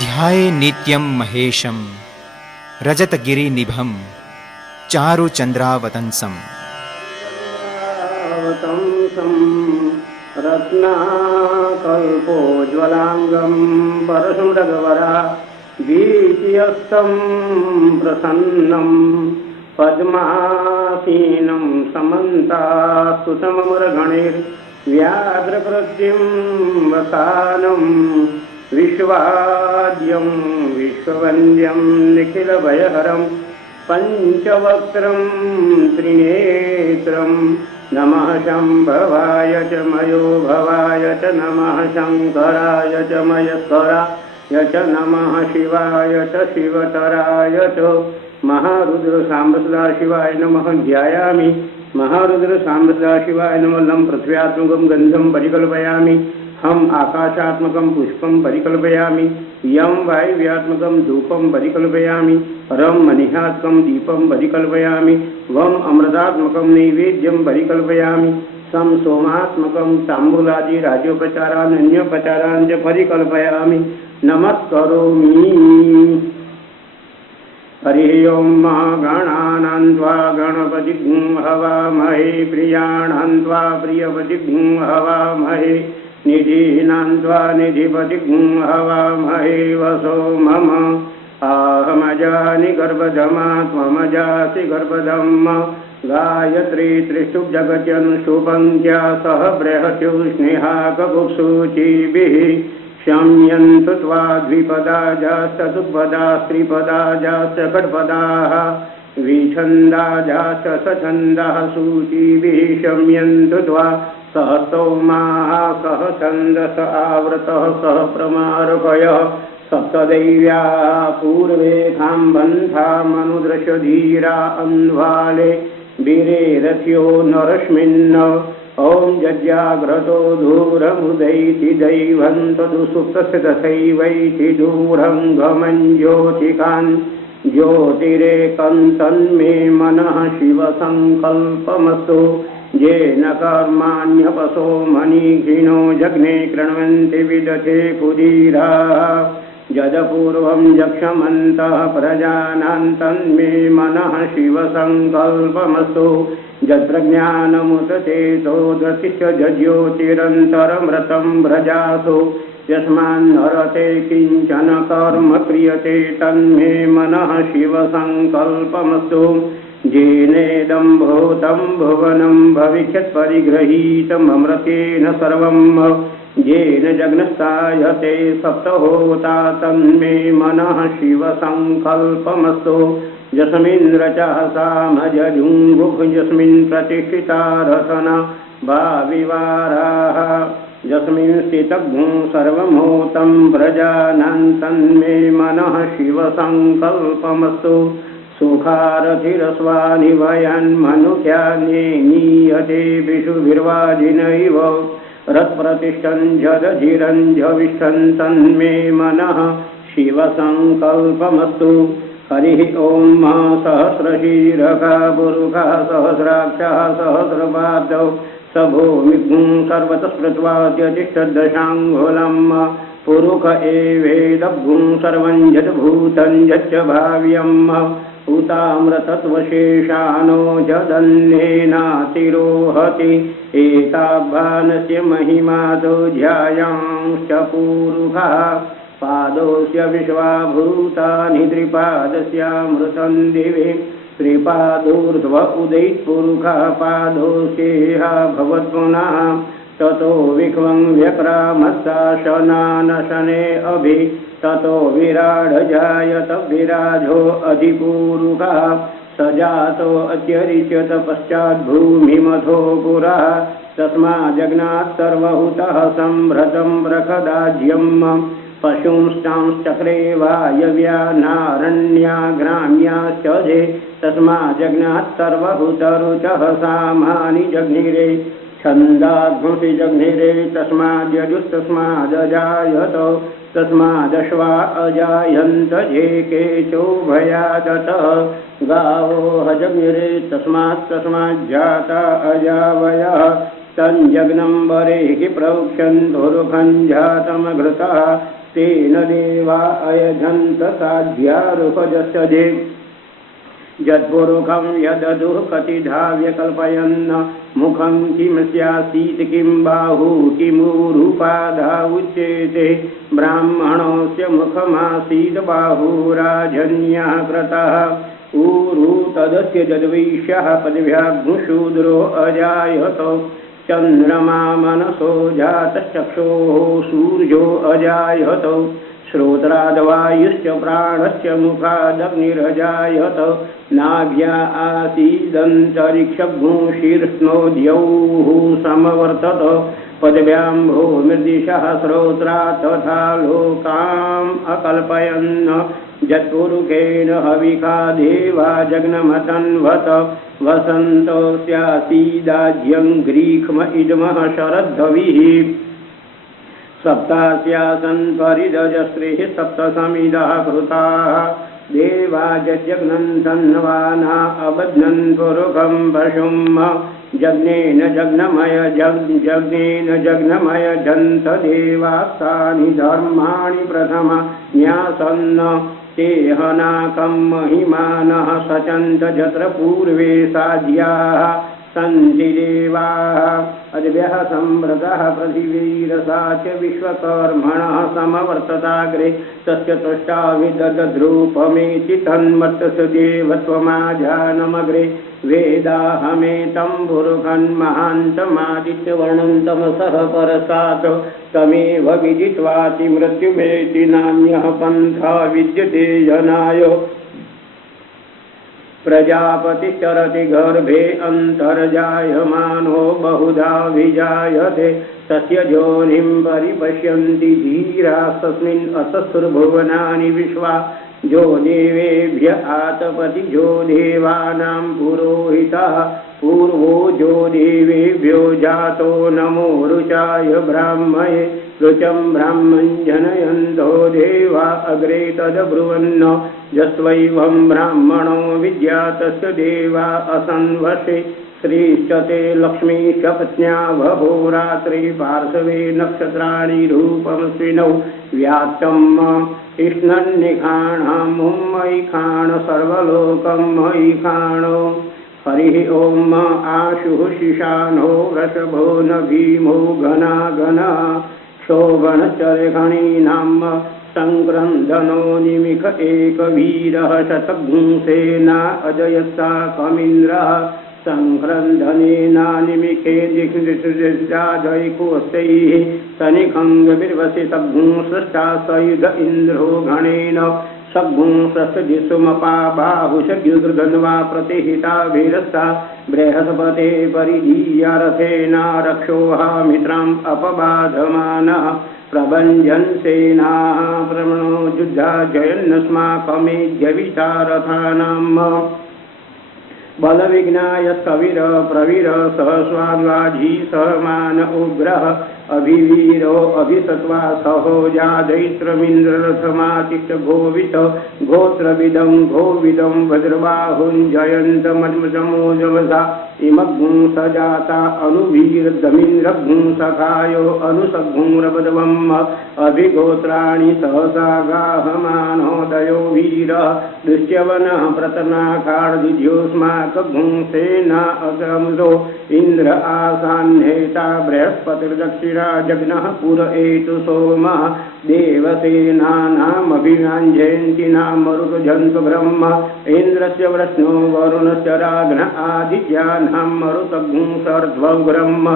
ध्याये नित्यं महेशं रजतगिरिनिभं चारुचन्द्रावतंसम्। रत्नाकल्पोज्ज्वलाङ्गं परशुमृगवरा द्वितीयस्तं प्रसन्नं पद्मासीनं समन्तास्तुतममुरगणैर्व्याघ्रकृत्यं वसानं विश्वाद्यं विश्ववन्द्यं निखिलभयहरं पञ्चवक्त्रं त्रिनेत्रं नमः शम्भवाय च मयोभवाय च नमः शङ्कराय च मयस्कराय च नमः शिवाय च शिवतराय च महारुद्र साम्बसदाशिवाय नमः। ध्यायामि महारुद्र साम्बसदाशिवाय नमः। लं पृथ्व्यात्मकं गन्धं परिकल्पयामि, हम आकाशात्मकं पुष्पं परिकल्पयामि, यं वायव्यात्मकं धूपं परिकल्पयामि, रं मणिहात्मकं दीपं परिकल्पयामि, वं अमृतात्मकं नैवेद्यं परिकल्पयामि, सं सोमात्मकं ताम्बूलादि राजोपचारान् अन्योपचारान् च परिकल्पयामि, नमस्करोमि। हरि ओं गणानां त्वा गणपतिं हवामहे, प्रियाणां त्वा प्रियपतिं हवामहे, निधीनां त्वा निधिपतिं हवामहे। वसो मम आहमजानि गर्भधमा त्वमजासि गर्भधम्। गायत्री त्रिषु जगत्यनुषुपङ्क्या सह बृहत्युः स्नेहाककुक्षुचिभिः शम्यन्तु त्वा द्विपदा जाश्च चतुष्पदा त्रिपदा जाश्च षट्पदाः विछन्दा जाश्च सछन्दाः सूचिभिः शम्यन्तु त्वा सह स्तोमाः सह छन्दस आवृतः सह प्रमारकयः सप्तदैव्याः पूर्वे खाम्बन्थामनुदृश्य धीरा अन्वाले वीरे रथ्यो नरश्मिन्न। ॐ जज्जाग्रतो धूरमुदैति दैवं तदुसुप्तस्य तथैवैति दूरं गमञ्ज्योतिकान् ज्योतिरेकं तन्मे मनः शिवसङ्कल्पमस्तु। येन कर्माण्यपसो मनीषिणो जग्ने कृण्वन्ति विदथे कुदीराः यदपूर्वं यक्षमन्तः प्रजानां तन्मे मनः शिवसङ्कल्पमस्तु। यत्र ज्ञानमुतचेतो गतिश्च ज्योतिरन्तरमृतं व्रजासु यस्मान्नरते किञ्चन कर्म क्रियते तन्मे मनः शिवसङ्कल्पमस्तु। येनेदं भूतं भुवनं भविष्यत्परिगृहीतममृतेन सर्वं येन जग्नस्तायते सप्तहोता तन्मे मनः शिवसङ्कल्पमस्तु। यस्मिन् रचः सामजजुङ्गुः यस्मिन् प्रतिष्ठिता रसना भाविवाराः यस्मिन् स्थितभूं सर्वमूतं प्रजानां तन्मे मनः शिवसङ्कल्पमस्तु। सुखारथिरस्वानि वयन्मनुष्यान्ये नीयते विषुभिर्वाजिनैव रत्प्रतिष्ठं जदधिरञ्जविष्ठं तन्मे मनः शिवसङ्कल्पमस्तु। हरिः ॐ सहस्रशीरः पुरुषः सहस्राक्षः सहस्रपादौ स भूमिभूं सर्वतः स्मृत्वा त्यतिष्ठद्दशाङ्गुलं पुरुष एवेदभूं सर्वं यद्भूतं यच्च भाव्यं उतामृतत्वशेषानो जदन्नेनातिरोहति एताभ्यानस्य महिमादो ध्यायांश्च पूरुषः पादोऽस्य विश्वाभूतानि त्रिपादस्यामृतं दिवे त्रिपादोर्ध्व उदैत्पुरुषः पादोऽस्येह भवत्पुनः ततो विक्वं व्यक्रामस्ताशनानशने अभि ततो विराडजायत विराजो अधिपूरुषः स जातो अत्यरिच्यत पश्चाद्भूमिमथो पुरः तस्माज्जग्नात् सर्वहुतः सम्भृतं प्रखदाज्यम् पशुंश्चांश्चक्रे वायव्यानारण्या ग्राम्याश्च जे तस्माज्जग्नात् सर्वहुतरुचः सामानि जघ्निरे छन्दाध्वंसि जघ्निरे तस्माद्यजुस्तस्मादजायत तस्मादश्वा अजायन्त जे केचोभयादतः गावो हजघ्निरे तस्माज्जाता अजावयः तञ्जग्नं वरेहि प्रौक्षन् धुर्भञ्जातमघृतः तेन देवा अयजन्त साध्यारुपजस्य दे यद्पुरुखं यददुः कतिधा व्यकल्पयन् मुखं किं स्यासीत् किं बाहु किमुरुपाधा उच्यते ब्राह्मणस्य मुखमासीत् बाहुराजन्यः कृतः ऊरु तदस्य यद्वैश्यः पदव्याघ्नशूद्रो अजायत चन्द्रमा मनसो जातश्चक्षोः सूर्यो अजायत श्रोत्राद्वायुश्च प्राणश्च मुखादग्निरजायत नाभ्या आसीदन्तरिक्षभूषीर्ष्णोद्यौः समवर्तत पदव्याम्भो मृदिशः श्रोत्रा तथा लोकाम् अकल्पयन् यत्पुरुषेण हविका देवा जग्नमतन्वत वसन्तोऽस्यासीदाज्यं ग्रीक्ष्म इदमः शरद्धविः सप्तास्यासन् परिदजस्त्रिः सप्तसमिदः कृताः देवा जज्ञन् धन्वाना अबध्नन् पुरुखं पशुम् जग्नेन जग्नमय जन्त देवास्तानि धर्माणि प्रथम न्यासन्न ते हनाकं महिमानः सचन्त यत्र पूर्वे साध्याः सन्ति देवाः अद्भ्यः संवृतः पृथिवीरसा च विश्वकर्मणः समवर्तताग्रे तस्य तुष्टाभिदद्रूपमेति तन्मत्तस्य देवत्वमाजानमग्रे वेदाहमेतं पुरुषन्महान्तमादित्यवर्णं तमसः परसात् तमेव विदित्वाति मृत्युमेति नान्यः पन्था विद्यते जनाय प्रजापतिश्चरति गर्भे अन्तर्जायमानो बहुधा विजायते तस्य योनिं परिपश्यन्ति धीरास्तस्मिन् असस्रभुवनानि विश्वा जो देवेभ्य आतपति जो देवानां पुरोहितः पूर्वो जो देवेभ्यो जातो नमो रुचाय ब्राह्मये रुचं ब्राह्मं जनयन्तो देवा अग्रे तद्ब्रुवन् यस्त्वैवं ब्राह्मणो विद्यातस्य देवा असन्वशे श्रीश्च ते लक्ष्मीश्च पत्न्या वहोरात्रि पार्श्वे नक्षत्राणि रूपमस्विनौ व्याप्तं कृष्णन्निखाणं मयि खाण सर्वलोकं मयि खाणो हरिः ॐ आशुः शिशानो वृषभो न भीमो घना घना शोभनचरघणीनां संक्रन्दनो निमिष एकवीरः शतघ्नसेना अजयत्सा कमीन्द्रः संक्रन्दनेना निमिषे दिग्निषुजाजयकुवस्तैः तनिखङ्गविर्वसि सघ्नसृष्टा सयुध इन्द्रो गणेन सघ्नसृष्टजिसुमपा बाहुषद्युधन्वा प्रतिहिताभिरस्ता बृहस्पते परिधीयरथेन रक्षोहा मित्रम् अपबाधमानः प्रभञ्जन् सेनाः प्रमणो युद्धा जयन्नस्माकमेध्यविचारथानाम् बलविघ्नाय स्थविर प्रवीर सहस्वाद्वाजी सहमान उग्रः अभिवीरो अभिसत्वा सहोजादैत्रमिन्द्ररथमातिष्ठ गोवित गोत्रविदं गोविदं वज्रबाहुञ्जयन्तमजमोजवसा इमग्ं सजाता अनुवीरदमिन्द्रघ्ं सखायो अनुसघ्रवदवम् अभिगोत्राणि सहसा गाहमानोदयो वीरः दृश्यवनः प्रतनाकार्दिज्योस्माकघ्ं सेना अगमसो इन्द्र आसान्नेता बृहस्पतिर्दक्षिणा जग्नः पुर एतु सोमः देवसेनानामभिव्याञ्जयन्ति नाम मरुतजन्तु ब्रह्म इन्द्रस्य वृष्णो वरुणस्य राघ्न आदित्यानां मरुतघ्ं सर्ध्वं ब्रह्म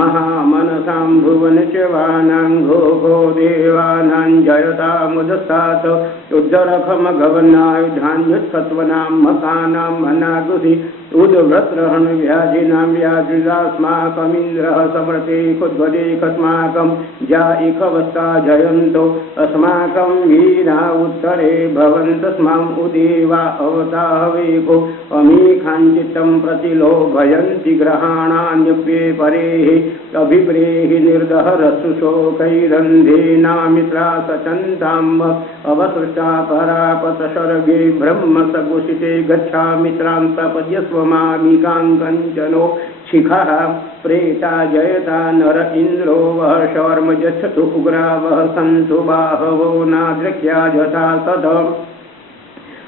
महामनसां भुवनच्यवानां घोघो देवानां जयतामुदस्तात् उद्धरखमघवनायुधान्युत्सत्वनां मकानां मनागुधि उद्व्रत्रहण व्याजिनां व्याजुदास्माकमिन्द्रः समर्थे कुद्वदेकस्माकं जाइकवस्ता जयन्तो अस्माकं वीरा उत्तरे भवन्तस्माम् उदेवा अवताहवेको अमीखाञ्चित्तं प्रतिलोभयन्ति ग्रहाणान्युप्ये परेः अभिप्रेहि निर्दहरसु शोकैरन्धेनामित्रा सचन्ताम् अवसृष्टा परापतशर्गे ब्रह्मसगुषिते गच्छामित्रान्तपद्यस्व मामिकाङ्कञ्चनो शिखः प्रेता जयता नर इन्द्रो वः शर्म यच्छतु उग्रा वः सन्तु बाहवो नाद्रक्ष्या यथा सद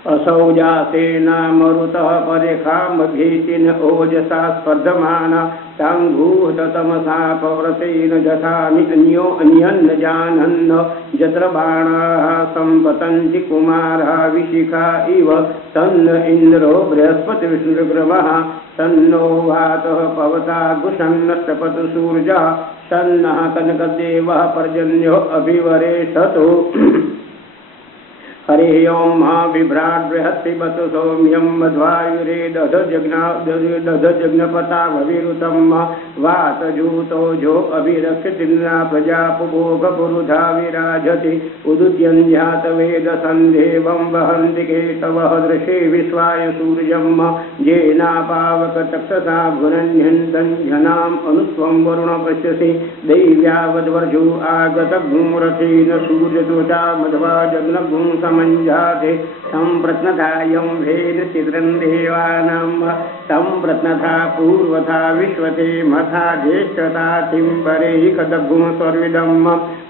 असौ जासेना मरुतः परेखामभीतिन ओजसा स्पर्धमाना ताङ्गूहतमसा पव्रतेन जथामि अन्यो अन्यन्न जानन्न यत्र बाणाः सम्पतन्ति कुमारः विशिखा इव तन्न इन्द्रो बृहस्पतिर्विष्णुर्ग्रमः तन्नो वातः पवता गुषन्नस्तपतु सूर्यः तन्नः कनकदेवः पर्जन्यो अभिवरेशतु हरे ओं महाविभ्राट बृहस्पतिमत सौम्यं मध्वायुरे दधजग्नपतावविरुतं वातजूतो जो अभिरक्षितिम्ना प्रजापुभोगपुरुधा विराजति उदुद्यञ्जातवेदसन्देवं वहन्ति केतवः दृशे विश्वाय सूर्यं येनापावकचक्षसा भुरन्यन्तं जनाम् अनुस्वं वरुण पश्यसि दैव्यावद्वर्जो आगतगुंरथेन सूर्यदोषा मध्वा जग्नगुं मंजाते तं प्रत्नथायं भेद चित्रं देवानां तं प्रत्नथा पूर्वथा विश्वते मथा ज्येष्ठता तिम्बरे कदभुम स्वर्विदं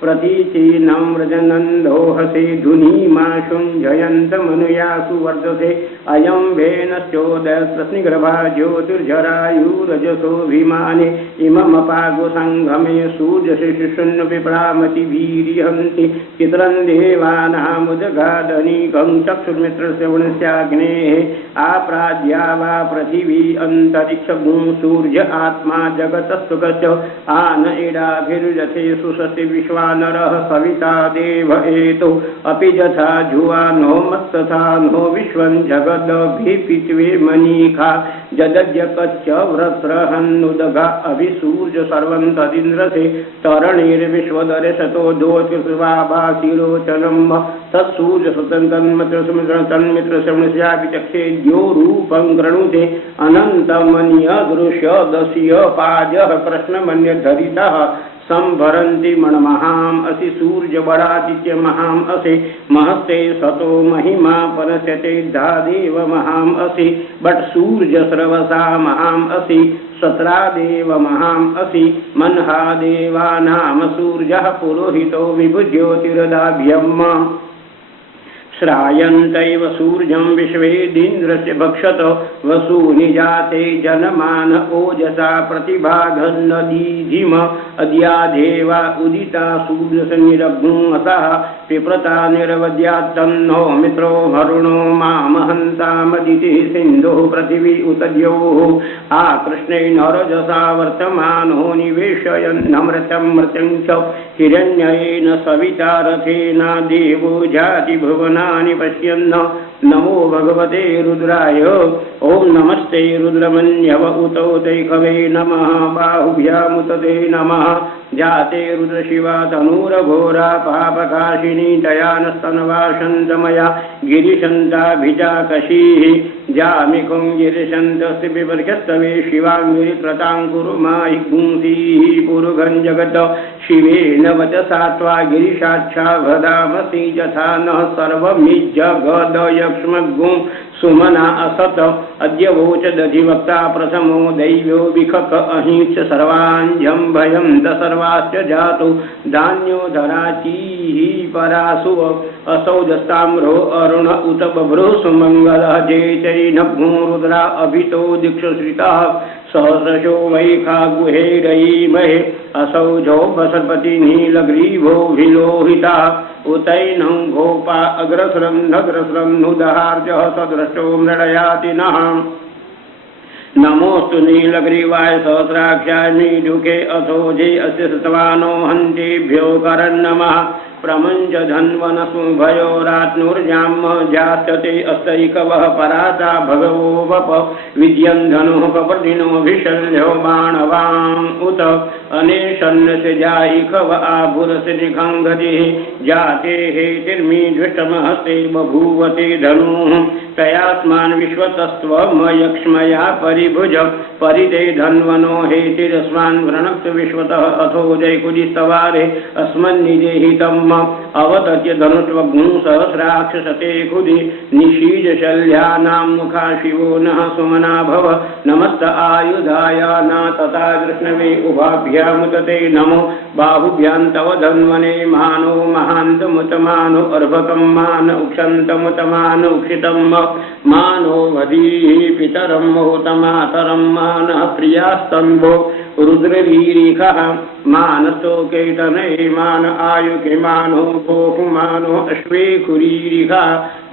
प्रतीचीनं व्रजनन्दोहसे धुनीमाशुं जयन्तमनुयासु वर्धसे अयं भेनश्चोदयस्निग्रभा ज्योतिर्जरायुरजसोऽभिमाने इममपागुसङ्गमे सूर्यशिशुन्नपि वीर्यन्ति चित्रं देवानामुदगादनीकं चक्षुर्मित्रश्रवणस्याग्नेः आप्राज्या वा पृथिवी अन्तरिक्षगुं सूर्य आत्मा जगतस्तुकश्च आन इडाभिर्यथेषु सति विश्वानरः सविता देव एतो अपि यथा जुवानो मत्तथा नो विश्वं जगदभिपित्वे मनीखा जदज्यकच्च व्रत्रहन्नुदगा अभिसूर्य सर्वं तदिन्द्रसे तरणीर्विश्वदर्शतो दोषिरोचनं तत्सूर्यसुतन्मित्रश्रवणस्यापि चक्षेद्यो रूपं गृणुते अनन्तमन्यदृश्यदस्य पाजः कृष्णमन्यधरितः संभरन्ति मणमहाम् असि सूर्यबडादित्यमहाम् असि महस्ते सतो महिमा परस्यते धादेव महाम् असि बट सूर्यस्रवसा महाम् असि सत्रादेव महाम् असि मन्हा देवानाम सूर्यः पुरोहितो विभुज्योतिरदाभ्यम् श्रायन्तैव सूर्यं विश्वेदिन्द्रस्य भक्षत वसूनि जाते जनमान ओजसा प्रतिभागन्नदीधिम अद्यादेवा उदिता सूर्यसनिरग्नुमसः पिप्रता निरवद्यात्तन्नो मित्रो वरुणो मामहन्तामदितिः सिन्धुः पृथिवी उतद्योः आकृष्णेनरजसा वर्तमानो निवेशयन्नमृतं मृत्यं च हिरण्येन सविता रथेन देवो जातिभुवना पश्यन्न नमो भगवते रुद्राय ओं नमस्ते रुद्रमन्यव उतो दैकवे नमः बाहुभ्यामुत ते नमः जाते रुद्रशिवा तनूरघोरा पापकाशिनी दयानस्तनवा शन्तमया गिरिशन्ताभिजाकशीः जामिकुं गिरिशन्तस्य विवर्षस्तवे शिवाङ्गिरित्रताङ्कुरु माहि पुंसीः पुरुघं जगत शिवेन वचसा त्वा गिरिशाक्षा वदामसि यथा नः सर्वमिज्जगदयक्ष्मद्गुं सुमना असत अद्य वोचदधिवक्ता प्रथमो दैव्यो विखक अहिंस सर्वाञ्जं भयं सर्वाश्च जातो धान्यो धराचीः परासु असौजस्ताम्रो अरुण उत बभ्रो सुमङ्गलः जैचैनभ्यो रुद्रा अभितो दीक्षश्रितः सहस्रशो वैखा गुहेरयीमहे असौजो बसर्पति नीलग्रीवो विलोहितः उतैनं गोपा अग्रसरं नग्रसरं नुदहार्जः सदृष्टो मृडयाति नः नमोस्तु नीलग्रीवाय सहस्राक्षाय नीडुके अथोजे अस्य सतवानो हन्तेभ्यो करन्नमः प्रमुञ्च धन्वनसुभयोरात्नुर्जाम जास्यते अस्तैकवः पराता भगवो वप विद्यं धनुः कपर्दिनोऽभिशल्यो बाणवान् उत अनेशन्नस्य जायिखव आभुरस्य निखङ्गतिः जाते हेतिर्मी दृष्टमहस्ते बभूवते धनुः तयास्मान् विश्वतस्त्वमयक्ष्मया परिभुज परिते धन्वनो हेतिरस्मान् वृणक्त विश्वतः अथो जयकुदिस्तवारे अस्मन्निदेहितम् अवतत्य धनुष्वग्नुं सहस्राक्षसते खुदि निशीजशल्यानां मुखा शिवो नः सुमना भव नमस्त आयुधाय न तथा कृष्णवे उभाभ्यामुतते नमो बाहुभ्यां तव धन्वने मानो महान्तमुतमानो अर्भकं मान उक्षन्तमुतमान उक्षितं मानो वधीः पितरं मोहतमातरं मानः प्रियास्तम्भो रुद्रवीरिखः मानस्तोकेतने मान आयुके मानो भोहुमानो अश्वे खुरीरिखा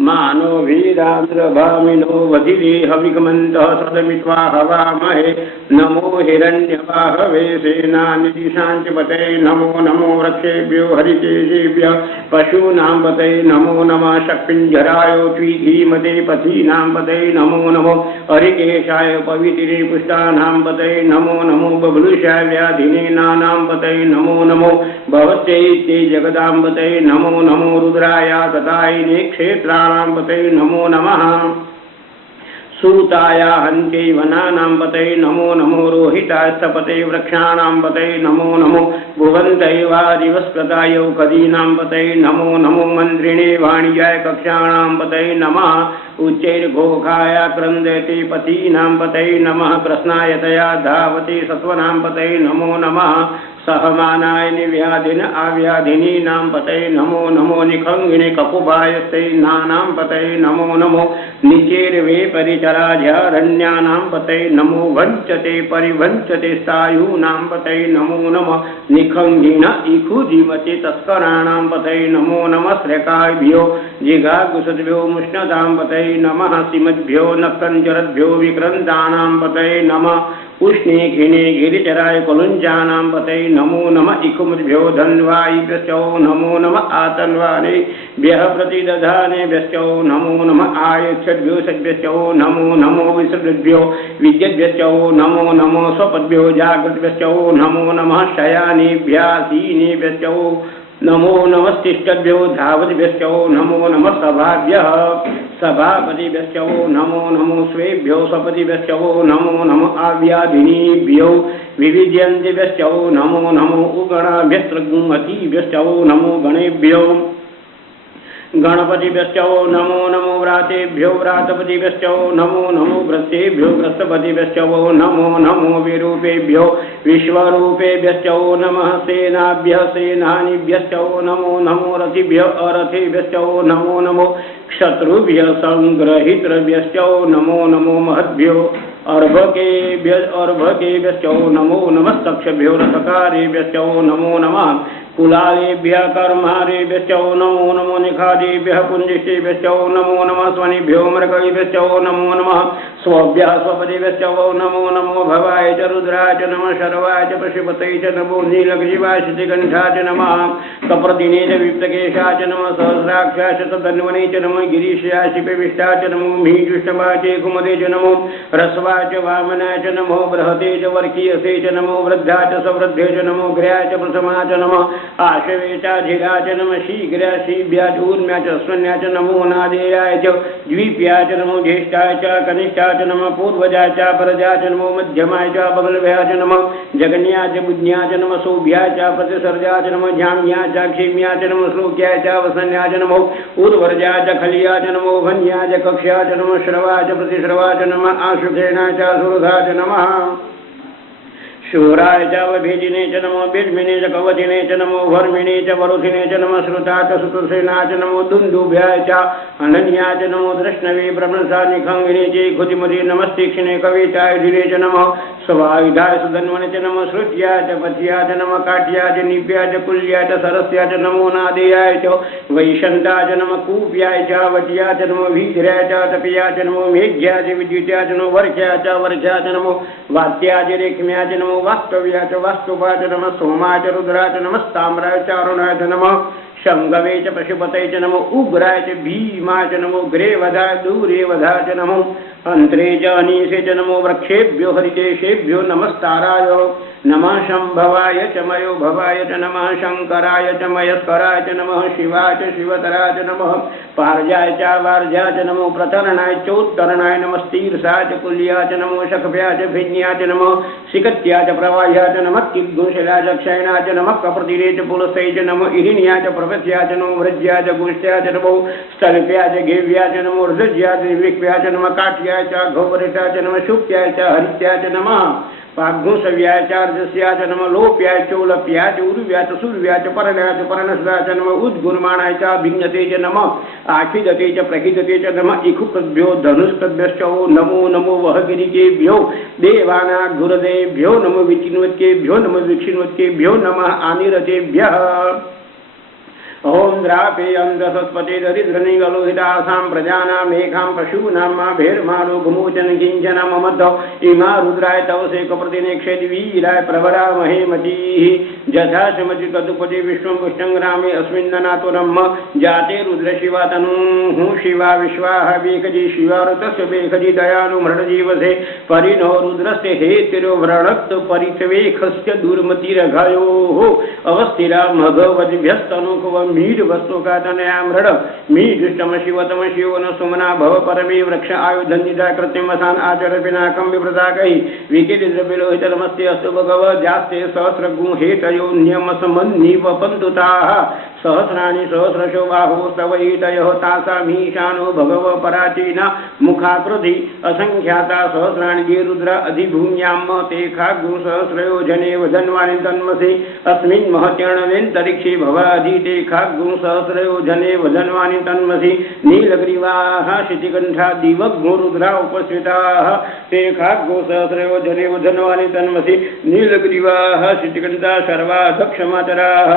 मानो वीरान्द्रभामिनो वधिरे हविगमन्तः सदमित्वा हवामहे नमो हिरण्यवाहवे सेनानिधिशान्तिपते नमो नमो वृक्षेभ्यो हरिकेशेभ्य पशूनां पते नमो नमः शक्तिञ्जराय धीमते पथीनां पते नमो नमो हरिकेशाय पवित्रे पुष्टानां पते नमो नमो बबलुषाय व्याधिने नानां पते नमो नमो भवत्यैत्यै जगदां पते नमो नमो रुद्राय तथायिने क्षेत्राणां पते नमो नमः सूताया हन्त्यै वनानां पते नमो नमो रोहितास्थपते वृक्षाणां पते नमो नमो भुवन्तैवादिवस्कृताय कदीनां पते नमो नमो मन्त्रिणे वाणिज्याय कक्षाणां पते नमः उच्चैर्घोषाय क्रन्दते पतीनां पते नमः कृष्णाय तया धावते सत्वनां पते नमो नमः सहमानाय निव्याधिन आव्याधिनीनां पते नमो नमो निखङ्गिने ककुभायस्ते नानां पते नमो नमो निचेर्वे परिचराझरण्यानां पते नमो वञ्चते परिवञ्चते सायूनां पते नमो नमः निखङ्गिन इखुजिमते तस्कराणां पते नमो नमः श्रेकाभ्यो जिगागुसद्भ्यो मुष्णतां पते नमः सिमद्भ्यो नक्कञ्जरद्भ्यो विक्रन्तानां पते नमः उष्णे घिने गिरिचराय कुलुञ्जानां पते नमो नमः इकुमद्भ्यो धन्वायिभ्यो नमो नमः आतन्वानेभ्यः प्रतिदधानेभ्यो नमो नमः आयच्छद्भ्यो सद्भ्यो नमो नमो विसृभ्यो विद्यद्भ्यो नमो नमो स्वपद्भ्यो जागृद्भ्यो नमो नमः शयानेभ्यासीनेभ्यो नमो नमस्तिष्ठद्भ्यो धावद्भ्यो नमो नमः सभाभ्यः सभापतिभ्यो नमो नमो स्वेभ्यो स्वपतिभ्यो नमो नमः आव्याधिनीभ्यो विविध्यन्तिभ्यो नमो नमो उगणाभ्यस्त्रगुमतीभ्यो नमो गणेभ्यो गणपतिभ्यो नमो नमो व्रातेभ्यो व्रातपतिभ्यो नमो नमो ग्रस्तेभ्यो ग्रस्तपतिभ्यो नमो नमो विरूपेभ्यो विश्वरूपेभ्यो नमः सेनाभ्यः सेनानीभ्यो नमो नमो रथिभ्यो अरथिभ्यो नमो नमो क्षत्रुभ्यः संग्रहितृभ्यो नमो नमो महद्भ्यो अर्भकेभ्यो नमो नमः सक्षभ्यो रथकारेभ्यो नमो नमः कुलालेभ्यः कर्मारेभ्यो नमो नमो निखादेभ्यः पुञ्जिष्टेभ्यो नमो नमः स्वनिभ्यो मृगैभ्यो नमो नमः स्वभ्यः स्वपतिभ्यो नमो नमो भवाय च रुद्राय च नमः शर्वाय च पशुपतये च नमो नीलग्रीवाय श्रुतिकण्ठाय च नमः कप्रदिने च विप्तकेशाय च नमः सहस्राक्षाय च तन्वने च नमः गिरीशाय शिपिविष्टाय च नमो भीजुष्टवाय च कुमदे च नमो ह्रस्वाय च वामनाय च नमो बृहते च वर्कीयसे च नमो वृद्धाय च सवृद्धे च नमो गृहाय च प्रथमाय च नमः आशवे चाधिराय च नमः शीघ्राय शीभ्याय च ऊर्म्याय च स्वन्याय च नमो नादेयाय च द्वीप्याय च नमो ज्येष्ठाय च कनिष्ठाय च नमः पूर्वजाय च परजाय च नमो मध्यमाय च बगलभ्याय च नमः जगन्याय च बुद्ध्याय च नमः सौभ्याय च प्रतिसर्जाय च नमः जाम्याय च क्षेम्याय च नमः श्लोक्याय च वसन्याय च नमो उर्वरजाय च खल्याय च नमो भन्याय च कक्ष्याय च नमः श्रवाय च प्रतिश्रवाय च नमः आशुखेनाय च सुरधाय च नमः शूराय च वभेदिने च नमो बिड्मिने च कवचिने च नमो वर्मिणे च वरुथिने च नमः श्रुता च सुतसेनाय च नमो दुन्दुभ्याय च अनन्याय च नमो दृष्णवे ब्रह्मसा निखङ्गिने च खुतिमति नमस्तीक्षिणे कविताय धीरे च नमः स्वायुधाय सुधन्वने च नमः श्रुत्याय च पथ्याय च नमः काट्याय च निव्याय च कुल्याय च सरस्याय च नमो नादेयाय च वैशन्ताय च नमः कूप्याय च वट्याय च नमो भीध्राय च तपयाय च नमो मेघ्याय च विद्युत्याय च नमो वर्षाय च वर्षाय च नमो वात्याय च रेक्ष्म्याय च नमो वास्तव्याय च वास्तुवाय च नमः सोमाय च रुद्राय च नमः ताम्राय च अरुणाय च नमः शंगवे च पशुपतये च नमो उग्राय च भीमाय च नमो ग्रेवधाय दूरेवधाय च नमो अंतरे च अनीसे च नमो वृक्षेभ्यो हरिकेशेभ्यो नमस्ताराय नमः शंभवाय च मयो भवाय च नमः शंकराय च मयस्कराय च नमः शिवाय च शिवतराय च नमः पार्जाय च वार्जाय च नमो प्रतरणाय चोत्तरणाय नमस्तीर्षाय च कुल्याय च नमो शखभ्याय च भिन्याय च नमः सिकत्याय च प्रवाह्याय च नमः किद्गुंशलाय च क्षयणाय च नमः कप्रतिरे च पुलस्यै च नमो इरिण्याय च प्रपत्याय च नमो वृज्याय च गुष्ट्याय च नमो स्थल्प्याय च घेव्याय च नमो ऋज्याय च निर्विक्व्याय च नमः काट्याय च घोवरिटाय च नमः शुक्त्याय च हरित्याय च नमः पाग्घुसव्याय च अर्जस्याय च नमः लोप्याय चोलप्याय च उर्व्याय च सूर्याय च परण्याय च परनस्याय च नमः उद्गुर्माणाय च भिन्नते च नमः आखिदते च प्रखिदते च नमः इखुकृद्भ्यो धनुष्कृद्भ्यश्च नमो नमो वहगिरिकेभ्यो देवानागुरदेभ्यो नमो विचिन्वत्केभ्यो नमो विक्षिन्वत्केभ्यो नमः आनिरतेभ्यः ओम द्रापेयं दशस्पति दरिद्रनिगलोहितासां प्रजानामेकां पशूनां मा भेर्माणो घुमोचन किञ्चन ममद्धौ इमा रुद्राय तव सेकप्रतिनेक्षेति वीराय प्रवरामहे मतीः यथा शमति तदुपति विश्वं पुष्टङ्ग्रामे अस्मिन्ननातुरम् जाते रुद्रशिवा तनूः शिवा विश्वाः वेखजी शिवारुतस्य वेखजी दयानु मृडजीवसे परिणो रुद्रस्य हेतिरो व्रणक्त परित्वेखस्य दुर्मतिरघयोः अवस्थिरा मघवद्भ्यस्तनुकवम् मीड वस्तु का तनया मृड मी दुष्टम शिवतम शिव न सुमना भव परमे वृक्ष आयुधन्यता कृत्यमसान आचर पिनाकम विप्रदा कही विकिट द्रविलोहित नमस्ते अस्तु भगव जास्ते सहस्र गुहेतयो नियम समन्निव पंतुताः सहस्राणि सहस्रशो बाहु स्तवैतयो तासामीशानो भगव पराचीना मुखाकृति असंख्याता सहस्राणि ये रुद्र अधिभूम्यां ते खाग्गु सहस्रयो जने वदन्वानि तन्मसि अस्मिन् महत्यर्णवेन्तरिक्षे भवाधीते खाग्गु सहस्रयो जने वदन्वानि तन्मसि नीलग्रीवाः शितिकण्ठा दिवग्गो रुद्रा उपस्थिताः ते खाग्गु सहस्रयो जने वदन्वानि तन्मसि नीलग्रीवाः शितिकण्ठा सर्वाधक्षमातराः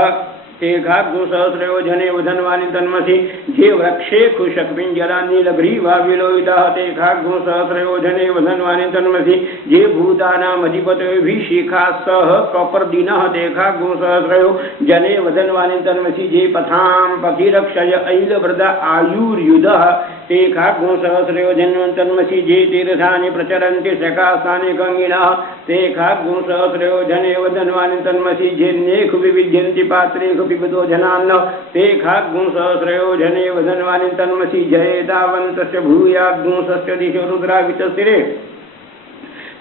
ते खाग्गु सहस्रयो जने वधन्वानि तन्मसि जे वृक्षे खुशक पिंजरा नीलग्रीवा विलोहिताः ते खाग्गु सहस्रयो जने वधन्वानि तन्मसि जे भूतानाम् अधिपतिभिः सह कपर्दिनः ते खाग्गु सहस्रयो जने वधन्वानि तन्मसि जे पथां पथिरक्षय ऐलवृदा आयुर्युधः ते खाग्गु सहस्रयो जने तन्मसि जे तीर्थानि प्रचरन्ति शकासानि गङ्गिनः ते खाग्गु सहस्रयो जने वधन्वानि तन्मसि जेन्नेखु विविध्यन्ति पात्रेषु पिबतो जनान्न ते खाग्गु सहस्रयो जने वधन्वानि तन्मसि जयेतावन्तस्य भूयाद्गुंसस्य दिशो रुद्रावितस्तिरे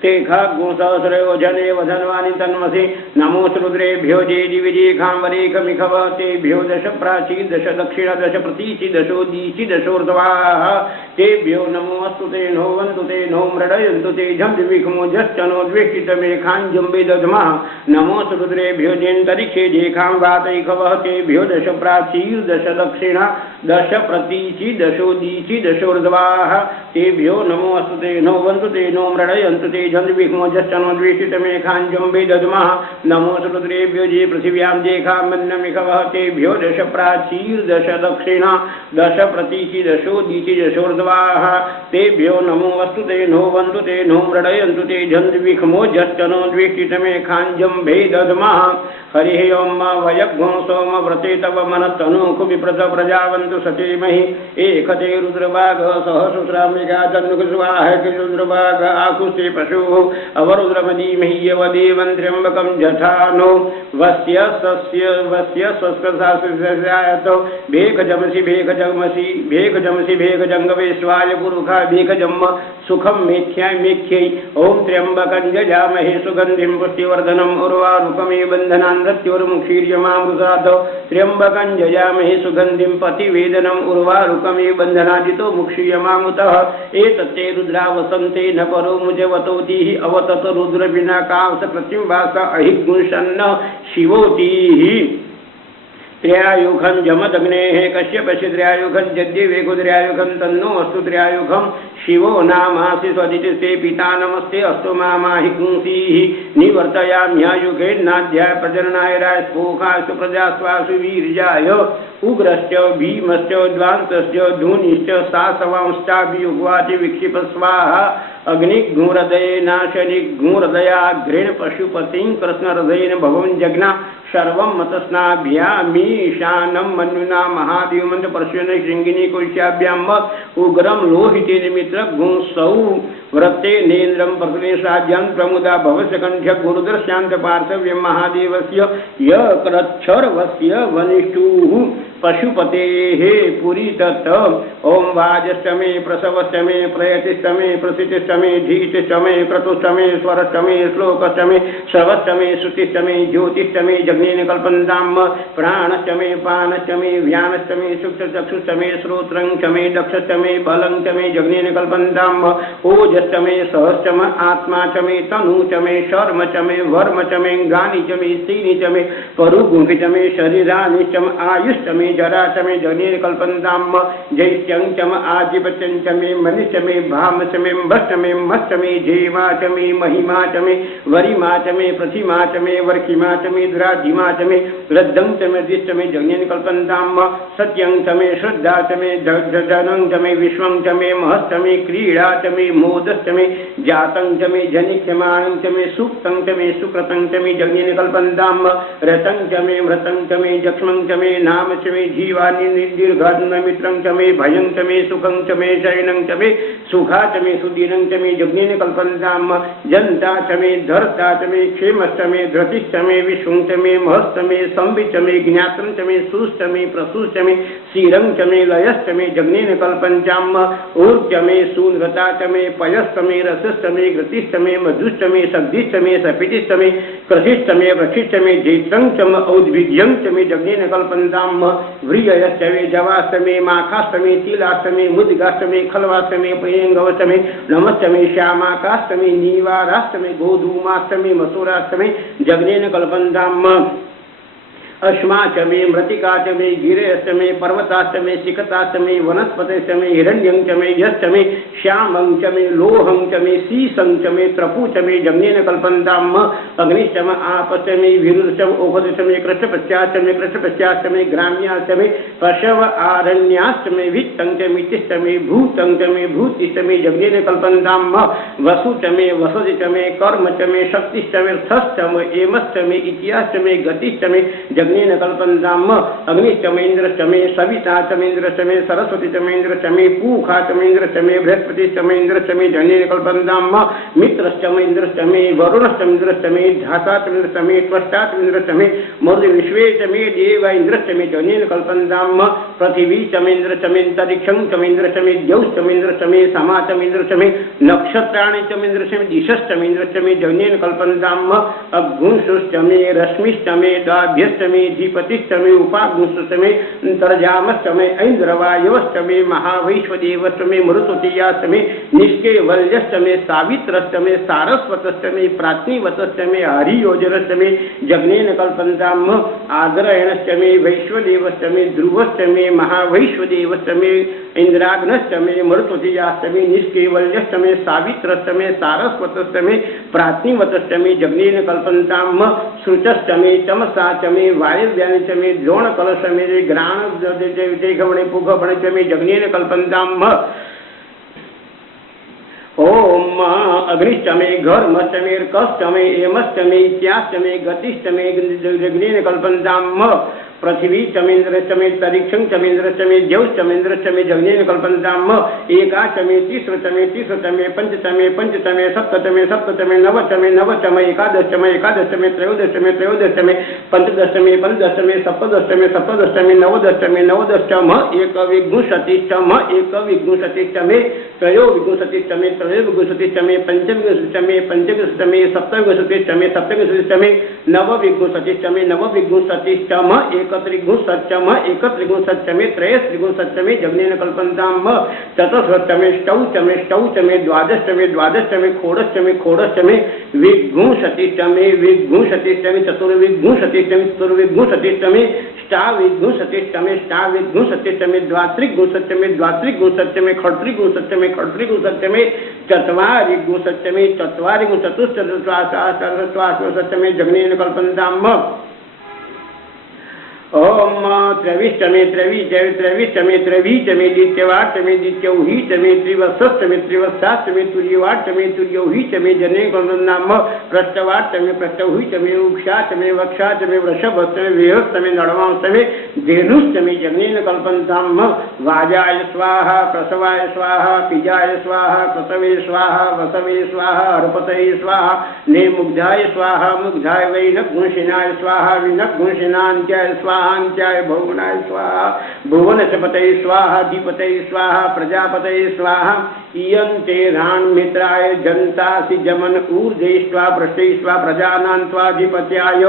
ते खाग्गु सहस्रयो जने वधन्वानि तन्मसि नमोऽस्तु रुद्रेभ्यो जे दिविजेखाम्बरेकमिखव तेभ्यो दश प्राची दश दक्षिण दश प्रतीचि दशोदीचि दशोर्ध्वाः तेभ्यो नमोऽस्तु ते नो वन्तु ते नो मृडयन्तु ते झम्भिविखमो जश्चनो द्वेष्टितमेखाञ्जम्बे दध्मः नमोऽस्तु रुद्रेभ्यो जेन्तरिक्षे जेखां वातैखवः तेभ्यो दश प्राचीर्दश दक्षिण दश प्रतीचि दशोदीचि दशोर्ध्वाः तेभ्यो नमोऽस्तु ते नो वन्तु ते नो मृडयन्तु ते झन्विखमो जश्चनो द्वेष्टितमेखाञ्जम्बे दध्मः नमोऽस्तु रुद्रेभ्यो जे पृथिव्यां जेखामन्नमिखवः तेभ्यो दश प्राचीर्दश दक्षिण दश प्रतीचि दशोदीचि दशोर्ध्वाः तेभ्यो नमोऽस्तु ते नो वन्तु ते नो मृडयन्तु ते झन्विखमो जश्चनो द्वेष्टितमेखाञ्जम्बे दध्मः हरिः ओम वयग्भो सोम व्रते तव मनस्तनूखु विप्रत प्रजावन्तु सतीमहि एकते रुद्रवाग सहस्रामिका तन्नुकुस्वाहति रुद्रवाग आकुस्ते पशुः अवरुद्रमदीमहि यवदेवं त्र्यम्बकं जठानो वस्य स्वस्कसास्यतो भेखजमसि भेखजमसि भेखजमसि भेखजङ्गवेश्वाय पुरुखा भेखजम् सुखं मेख्याय मेख्यै ओम त्र्यम्बकं यजामहे सुगन्धिं पुष्टिवर्धनम् उर्वारुकमे बन्धनान्धत्योर्मुक्षीर्यमामृतात् त्र्यम्बकं यजामहे सुगन्धिं पतिवेदनम् उर्वारुकमे बन्धनादितो मुक्षीर्यमामुतः एतत्ते रुद्रा वसन्ते न परो मुजवतोतिः अवतत रुद्र विना कांस प्रतिम्बास अहिगुंसन्न शिवोतिः त्र्यायुखं जमदग्नेः कश्यपस्य त्र्यायुखं जद्यवेगो त्र्यायुखं तन्नो अस्तु त्र्यायुखं शिवो नामासि स्वदिते पिता नमस्ते अस्तु माहि पुंसीः निवर्तयाम्यायुगे नाध्याय प्रजननाय राजस्पोकास्तु प्रजास्वासु वीर्याय उग्रश्च भीमश्च द्वान्तश्च धूनिश्च सासवांश्चाभियुग्वाति विक्षिप स्वाहा अग्निघ्नहृदये नाशनिघ्नहृदयाघ्रेण पशुपतिं कृष्णहृदयेन भवं जग्ना सर्वं मतस्नाभ्यामीशानं मन्युना महादेवमन्त्र परशुन शृंगिनी कुशाभ्याम उग्रं लोहितेन मित्रगुंसौ व्रते नेन्द्रं प्रकृतिसाज्यं प्रमुदा भवस्य कण्ठ्य गुरुदर्शान्त पार्श्व्यं महादेवस्य यक्रच्छर्वस्य वनिष्ठुः पशुपतेः पुरीतत् ओं वाजष्टमे प्रसवष्टमे प्रयतिष्टमे प्रसितिष्टमे धीतिष्टमे क्रतुष्टमे स्वरष्टमे श्लोकष्टमे श्रवष्टमे श्रुतिष्टमे ज्योतिष्टमे जग्नेन कल्पन्ताम् प्राणष्टमे पानष्टमे व्यानष्टमे सूक्ष्मचक्षुष्टमे श्रोत्रंष्टमे दक्षष्टमे बलंष्टमे जग्नेन कल्पन्ताम् ओजष्टमे सहस्रम आत्मा चमे तनु चमे शर्म चमे वर्म चमे गानि चमे सीनि चमे परुगुंभि चमे शरीरानिष्टम आयुष्टमे जरा चमे जग्नेन कल्पन्ताम् जैत्यं चम आजीवत्यं चमे मनिष्टमे भाम चमे भष्टमे मष्टमे जेमा चमे महिमा चमे वरिमा चमे प्रतिमा चमे वर्षिमा चमे धीमा चमे रद्धं चमे दिष्टमे जग्नेन कल्पन्ताम् सत्यं चमे श्रद्धा चमे जनं चमे विश्वं चमे महस्तमे क्रीडा चमे मोदश्चमे जातं चमे जनिक्षमाणं चमे सुक्तं चमे सुकृतं चमे जग्नेन कल्पन्ताम् रतं चमे मृतं चमे जक्ष्मं चमे नाम चमे जीवानि निर्दीर्घं मित्रं चमे भयं चमे सुखं चमे शयनं चमे सुखा चमे सुदीनं चमे जग्नेन कल्पन्ताम् जन्ता चमे धर्ता चमे क्षेमश्चमे धृतिश्चमे विश्वं चमे महस्तमे संविचमे ज्ञातं चमे सुष्टमे प्रसूष्टमे क्षीरं चमे लयश्चमे जग्नेन कल्पन्ताम् ऊर्जमे सूनगता चमे पयस्तमे रसस्तमे घृतिष्टमे मधुष्टमे सग्धिष्टमे सपितिष्टमे क्रशिष्टमे वृक्षिष्टमे जैत्रं चम औद्भिज्यं चमे जग्नेन कल्पन्ताम् व्रीयश्चमे जवाष्टमे माखाष्टमे तिलाष्टमे मुद्गाष्टमे खलवाष्टमे प्रियंगवष्टमे नमश्चमे श्यामाकाष्टमे नीवाराष्टमे गोधूमाष्टमे मसूराष्टमे जग्नेन कल्पन्ताम् अश्माचमे मृतिकाचमे गिरेश्चमे पर्वताश्चमे शिखताश्चमे वनस्पतिश्चमे हिरण्यं चमे यश्चमे श्यामं चमे लोहं चमे शीशं चमे त्रपूचमे जग्नेन कल्पन्ताम् अग्निश्चम आपश्चमे विरुश्चम ओहदश्चमे कृष्णपश्चाश्चमे ग्राम्याश्चमे पशव आरण्याश्चमे वित्तं च मितिश्चमे भूतं चमे भूतिश्चमे जग्नेन कल्पन्ताम् वसुचमे वसुचमे कर्मचमे शक्तिश्चमे अर्थश्चमे एमश्चमे इतिहाश्चमे गतिश्चमे जग्नेन कल्पन्ताम् अग्निश्चमेन्द्रश्चमे सविताचमेन्द्रश्चमे सरस्वतीचमेन्द्रश्चमे पूखाचमेन्द्रश्चमे बृहस्पतिश्चमेन्द्रश्चमे जग्नेन कल्पन्ताम् मित्रश्चमेन्द्रश्चमे वरुणश्चमेन्द्रश्चमे धाताचमेन्द्रश्चमे त्वष्टाचमेन्द्रश्चमे मरुविश्वेश्चमे देव इन्द्रश्चमे जग्नेन कल्पन्ताम् पृथिवीचमेन्द्रश्चमेन्तरिक्षं चमेन्द्रश्चमे द्यौश्चमेन्द्रश्चमे समाचमेन्द्रश्चमे नक्षत्राणि चमेन्द्रश्चमे दिशश्चमेन्द्रश्चमे जग्नेन कल्पन्ताम् अग्निश्चमे रश्मिश्चमे दाभ्यश्चमे धीपतिश्चमे उपाग्निश्चमे तर्जामश्चमे ऐन्द्रवायवश्चमे महावैश्वदेवश्चमे मरुतुतीयाश्चमे निष्केवल्यश्चमे सावित्रश्चमे सारस्वतश्चमे प्राज्ञिवतश्चमे हरियोजनश्चमे जग्नेन कल्पन्ताम् आग्रयणश्चमे वैश्वदेवश्चमे ध्रुवश्चमे महावैश्वदेवश्चमे इंद्राग्नश्चमे मरुतुतीयाश्चमे निष्केवल्यश्चमे सावित्रश्चमे सारस्वतश्चमे प्राज्ञिवतश्चमे जग्नेन कल्पन्ताम् श्रुतश्चमे चमसाचमे वायव्यानिचमे द्रोणकलशमे ग्राणगमणे पुगभणचमे जग्नेन कल्पन्ताम् ओम अग्निश्चमे घर्मश्चमे कश्चमे एमश्चमे इत्याश्चमे गतिश्चमे जग्नेन कल्पन्ताम् पृथिवी चमेन्द्रश्चमे तरिक्षं चमेन्द्रश्चमे द्यौश्चमेन्द्रश्चमे जग्नेन कल्पन्ताम् एकाचमे तिस्रचमे पंचचमे सप्तचमे नवचमे एकादशचमे त्रयोदशचमे पंचदशमे सप्तदशमे नवदशचम एकविंशतिश्चमे त्रयोविंशतिश्चमे पंचविंशतिश्चमे सप्तविंशतिश्चमे नवविंशतिश्चम एकत्रिगुंसच्चमे त्रयस्त्रिगुंसच्चमे जग्नेन कल्पन्ताम् चतुस्रश्चमे ष्टौचमे द्वादशचमे षोडशचमे विगुंसतिश्चमे चतुर्विगुंसतिश्चमे ष्टाविगुंसतिश्चमे द्वात्रिगुंसच्चमे खड्त्रिगुंसच्चमे सत्यमे कर्तृगु सत्यमे चत्वारिगु सत्यमे चत्वारिगु चतुश्चतुर्श्वासो सत्यमे जगनेन कल्पन्ताम् ओम त्रविष्टमे त्रविष्टमे द्वितीयवाष्टमे द्वितीयौहीष्टमे त्रिवत्सष्टमे त्रिवत्साष्टमे तुर्यवाष्टमे तुर्यौहीष्टमे जने नाम पृष्ठवाष्टमे पृष्ठौहीष्टमे उक्षाष्टमे वक्षाष्टमे वृषभाष्टमे वेहष्टमे नवमाष्टमे धेनुष्टमे जगनेन कल्पन्ताम् वाजाय स्वाहा प्रसवाय स्वाहा पिजाय स्वाहा प्रसवे स्वाहा वसवे स्वाहा अर्पतये स्वाहा नेमुग्धाय स्वाहा मुग्धाय वैनगुंशिनाय स्वाहा विनगुंशिनान्त्याय स्वाहा अंत्याय भुवनाय स्वाहा भुवनस्पतये स्वाहा अधिपतये स्वाहा प्रजापतये स्वाहा इयन्ते राण्मित्राय जन्तासि जमन ऊर्ध्वे स्वा पृष्ठे स्वा प्रजानां त्वाधिपत्याय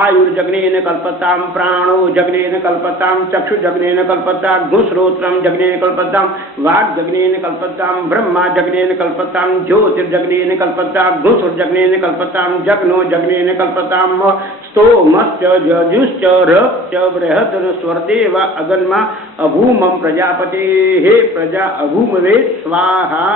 आयुर्जग्नेन कल्पतां प्राणो जग्नेन कल्पतां चक्षुजग्नेन कल्पतां घुश्रोत्रं जग्नेन कल्पतां वाग्जग्नेन कल्पतां ब्रह्मा जग्नेन कल्पतां ज्योतिर्जग्नेन कल्पतां घुसुर्जग्नेन कल्पतां जग्नो जग्नेन कल्पतां स्तोमश्च जजुश्च रक् बृहत् स्वर्देव अगन्मा अभूमं प्रजापतेः प्रजा अभूमवे स्वाहा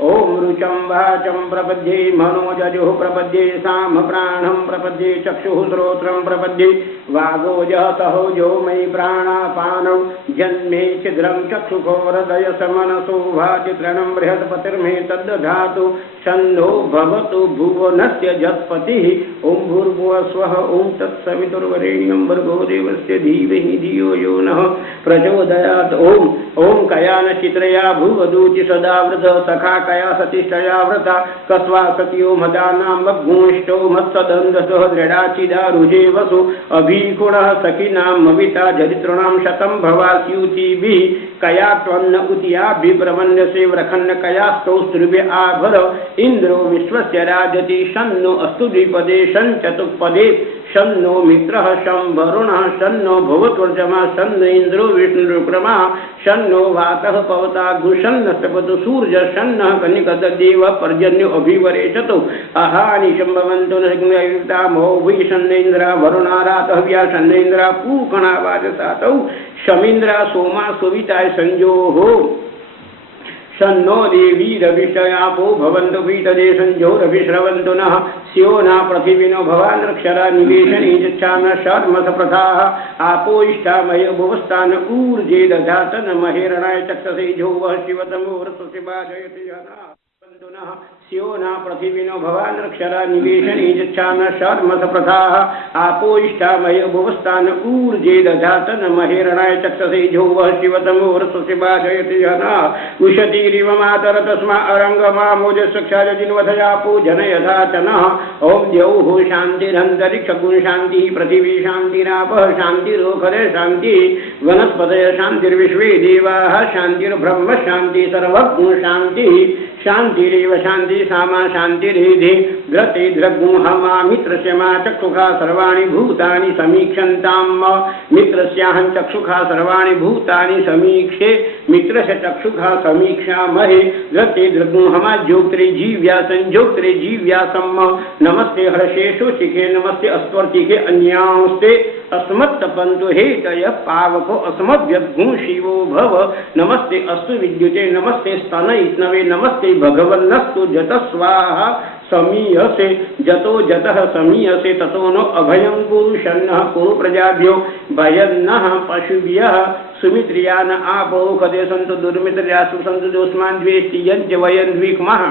ओम रुचं वाचं प्रपद्ये मनोजजुः प्रपद्ये साम प्राणं प्रपद्ये चक्षुः श्रोत्रं प्रपद्ये वागोजः सहोजो मयि प्राणापानौ जन्मे छिद्रं चक्षुषोरदय समनसो भाजित्रणं बृहस्पतिर्मे तद्दधातु छन्दो भवतु भुवनस्य जत्पतिः ओम भूर्भुवः स्वः ओम तत्सवितुर्वरेण्यं भर्गो देवस्य धीमहि धियो यो नः प्रचोदयात् ओम ओम कयान चित्रया भुवदूति सदावृत सखा कया सतिष्ठया व्रता कस्वा सत्यो मदानां मग्गुंष्टो मत्सदन्धसः दृढाचिदा रुजे वसु अभीकुणः सखीनां मविता चरितॄणां शतं भवास्यूतिभिः कया त्वन्न उतियाभिप्रमन्यसे व्रखन्न कयास्तोस्त्रिभ्य आभर इन्द्रो विश्वस्य राजति शन्नो अस्तु द्विपदे शञ्चतुष्पदे शन्नो मित्रः शं वरुणः शन्नो भवत्वर्चमा शन्न इन्द्रो विष्णुरुक्रमा शन्नो वातः पवता गुशन्न सपतु सूर्य शन्नः कनिकदेव पर्जन्यो अभिवरेशतु अहानि शम्भवन्तो नग्नयुक्ता मो वै शन्नेन्द्रा वरुणा रातः व्या शन्नेन्द्रा पूकणा वाजसातौ शमीन्द्रा सोमा सुविताय संजोः शन्नो देवी रविषयापो भवन्तु पीतदे संजोरभिश्रवन्तु नः स्यो न पृथिविनो भवानक्षरा निवेशने यच्छाम शर्मथ प्रथाः आपो इष्टामय भुवस्थान ऊर्जे दधातन महेरणाय चक्षसे जोवः शिवतमो वृतस्य भाजयति जना स्यो न पृथिविनो भवानक्षरा निवेशने यच्छाम शर्मथ प्रथाः आपो इष्टामय भुवस्थान ऊर्जे दधातन महेरणाय चक्षसे जोवः शिवतमो वृतस्य भाजयति जना उशतीरिव मातर तस्मा अरंगमामोजसक्षाय जिन्वथयापो जनयथा च नः ओम द्यौः शान्तिरन्तरिक्षगुण शान्तिः पृथिवी शान्तिरापः शान्तिरोखरे शान्तिः वनस्पतयः शान्तिर्विश्वे देवाः शान्तिर्ब्रह्म शान्तिः सर्वगुण शान्तिः शान्तिरेव शान्ति सामा शान्तिरेधि द्रते द्रगुहमा मित्रस्य मा चक्षुषा सर्वाणि भूतानि समीक्षन्ताम् मित्रस्याहं चक्षुषा सर्वाणि भूतानि समीक्षे मित्रस्य चक्षुषा समीक्षामहे द्रते द्रगुहमा ज्योतिरे जीव्यासं नमस्ते हर्षेषु शिखे नमस्ते अस्वर्तिके अन्यांस्ते अस्मत्तपन्तु हेतय पावको अस्मद्यद्गुं शिवो भव नमस्ते अस्तु विद्युते नमस्ते स्तनयित्नवे नमस्ते भगवन्नस्तु जतस्वाहा समीयसे जतो जतः समीयसे ततो नो अभयं कुरु शन्नः कुरु प्रजाभ्यो भयन्नः पशुभ्यः सुमित्रियान आपो खदे सन्तु दुर्मित्र्यासु सन्तु दोस्मान् द्वेष्टि यज्ञ वयन् द्विक्मः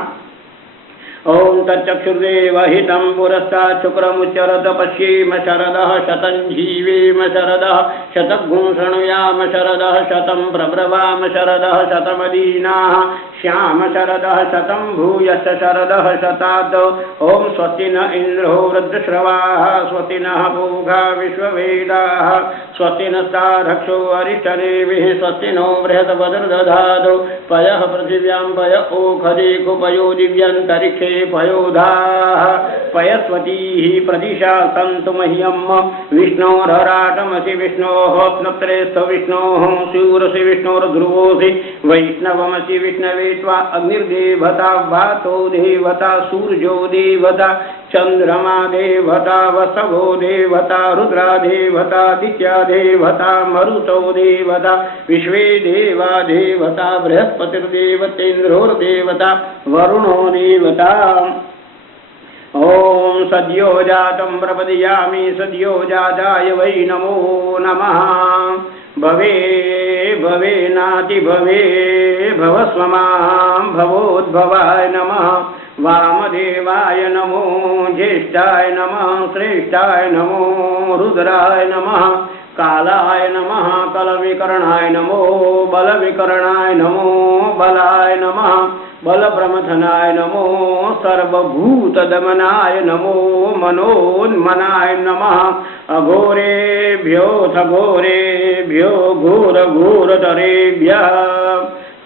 ओम तच्चक्षुर्देव हितं पुरस्तात् शुक्रमुच्चरत पश्येम शरदः शतं जीवेम शरदः शतगुं शृणुयाम शरदः शतं प्रब्रवाम शरदः शतमदीनाः श्याम शरदः शतं भूयश्च शरदः शतात् ओम स्वस्ति न इन्द्रो वृद्धश्रवाः स्वस्ति नः पूषा विश्ववेदाः स्वस्ति नस्तारक्षो अरिष्टनेमिः स्वस्ति नो बृहस्पतिर्दधातु पयः पृथिव्यां पय ओखदे कुपयो दिव्यन्तरिक्षे पयोधाः पयस्वतीः प्रदिशा सन्तु मह्यं विष्णोरराटमसि विष्णोः प्नत्रेस्थ विष्णोः शूरसि विष्णोर्ध्रुवोऽसि वैष्णवमसि विष्णवे त्वा अग्निर्देवता वातो देवता सूर्यो देवता चंद्रमा देवता वसवो देवता रुद्रा देवता दित्या देवता मरुतो देवता विश्वे देवा देवता बृहस्पतिर्देवतेन्द्रोर्देवता वरुणो देवता। ओम सद्यो जातं प्रपदयामि सद्यो जाताय वै नमो नमः। भवे भवे नाति भवे भवस्वमां भवोद्भवाय नमः। वामदेवाय नमो ज्येष्ठाय नमः श्रेष्ठाय नमो रुद्राय नमः। कालाय नमः कलविकरणाय नमो बलविकरणाय नमो बलाय नमः। बलप्रमथनाय नमो सर्वभूतदमनाय नमो मनोन्मनाय नमः। अघोरेभ्योऽथ घोरेभ्यो घोरघोरतरेभ्यः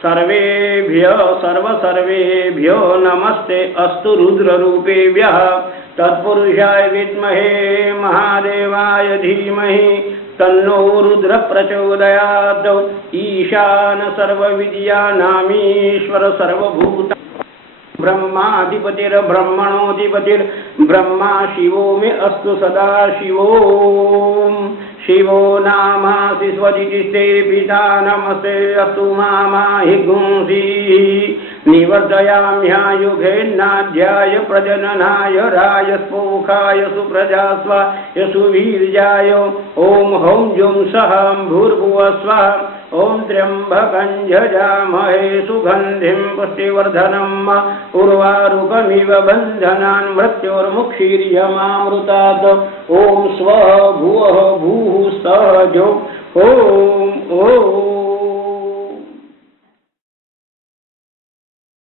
सर्वेभ्यो सर्वसर्वेभ्यो नमस्ते अस्तु रुद्ररूपेभ्यः। तत्पुरुषाय विद्महे महादेवाय धीमहि तन्नो रुद्र प्रचोदयात्। ईशान सर्वविद्यानामीश्वर सर्वभूत ब्रह्माधिपतिर्ब्रह्मणोऽधिपतिर्ब्रह्मा शिवो मे अस्तु सदा शिवो। शिवो नामासि स्वजितिस्ते पिता नमस्ते अस्तु मामाहि गुंसि। निवर्तयाम्यायुघेन्नाध्याय प्रजननाय रायस्पोखाय सुप्रजास्वाय सुवीर्याय। ओम हौं जुं सः भूर्भुवः स्वः। ओम त्र्यंबकं यजामहे सुगंधिं पुष्टिवर्धनम् उर्वारुकमिव बन्धनान् मृत्योर्मुक्षीर्यमामृतात्। ओम स्वः भुवः भूः स्तः जो। ओम